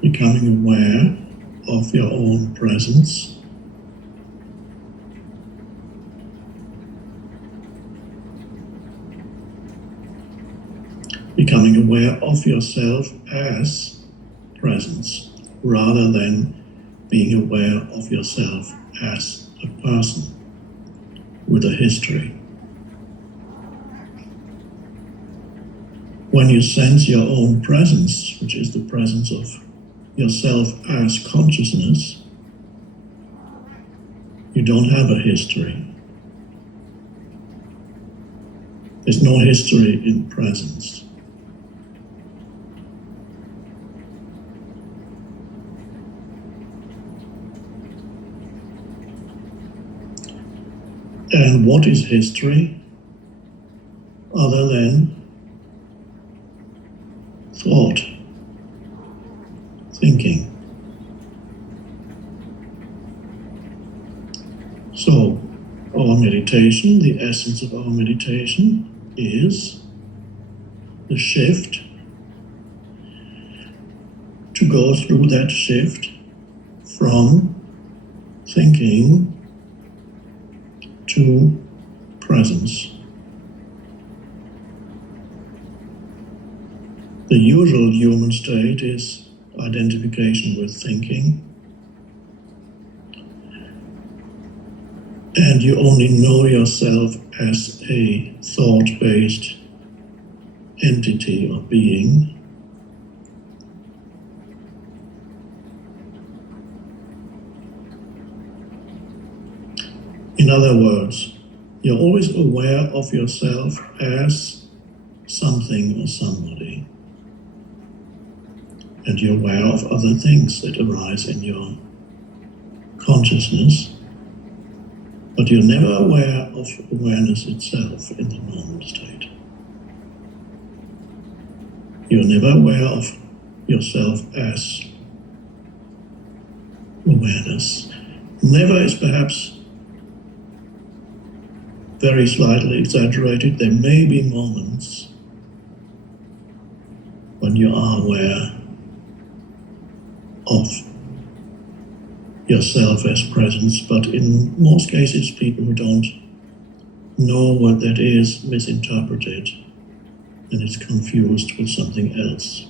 becoming aware of your own presence. Becoming aware of yourself as presence, rather than being aware of yourself as a person with a history. When you sense your own presence, which is the presence of yourself as consciousness, you don't have a history. There's no history in presence. And what is history other than thought, thinking? So, our meditation, the essence of our meditation is the shift, to go through that shift from thinking to presence. The usual human state is identification with thinking, and you only know yourself as a thought-based entity or being. In other words, you're always aware of yourself as something or somebody, and you're aware of other things that arise in your consciousness, but you're never aware of awareness itself in the normal state. You're never aware of yourself as awareness. Never is perhaps very slightly exaggerated. There may be moments when you are aware of yourself as presence, but in most cases people who don't know what that is misinterpret it, and it's confused with something else.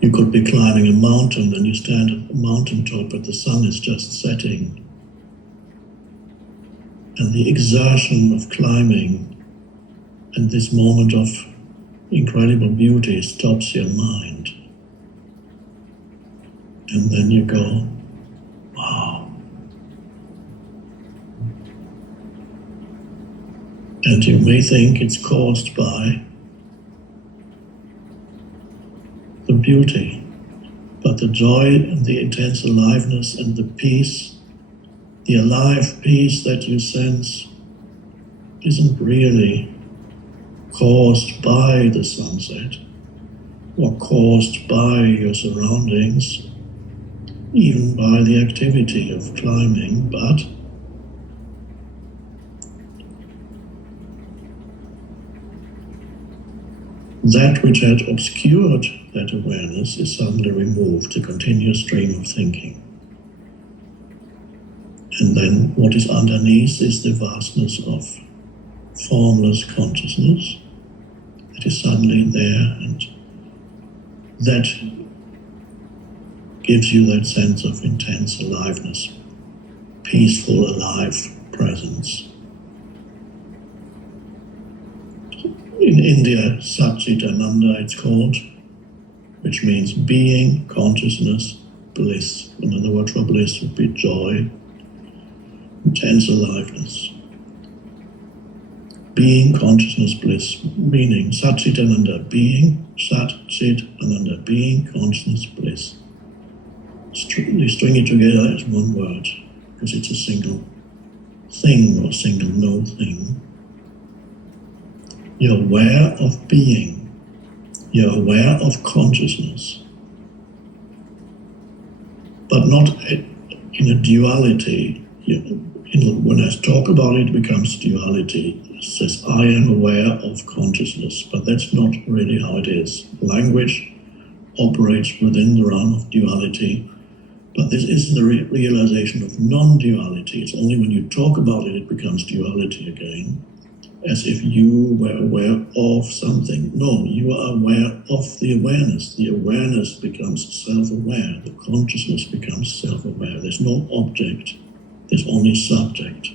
You could be climbing a mountain and you stand at the mountaintop but the sun is just setting, and the exertion of climbing and this moment of incredible beauty stops your mind, and then you go, wow. And you may think it's caused by the beauty, but the joy and the intense aliveness and the peace, the alive peace that you sense, isn't really caused by the sunset or caused by your surroundings, even by the activity of climbing, but that which had obscured that awareness is suddenly removed, a continuous stream of thinking. And then what is underneath is the vastness of formless consciousness that is suddenly there, and that gives you that sense of intense aliveness, peaceful, alive presence. In India, Satchitananda it's called, which means being, consciousness, bliss. Another word for bliss would be joy, intense aliveness. Being, consciousness, bliss, meaning Satchitananda, being, Sat, Chit, Ananda, being, consciousness, bliss. You string it together as one word, because it's a single thing or single no thing. You're aware of being. You're aware of consciousness, but not in a duality. When I talk about it, it becomes duality. It says, I am aware of consciousness, but that's not really how it is. Language operates within the realm of duality, but this isn't the realization of non-duality. It's only when you talk about it, it becomes duality again, as if you were aware of something. No, you are aware of the awareness. The awareness becomes self-aware. The consciousness becomes self-aware. There's no object. There's only subject.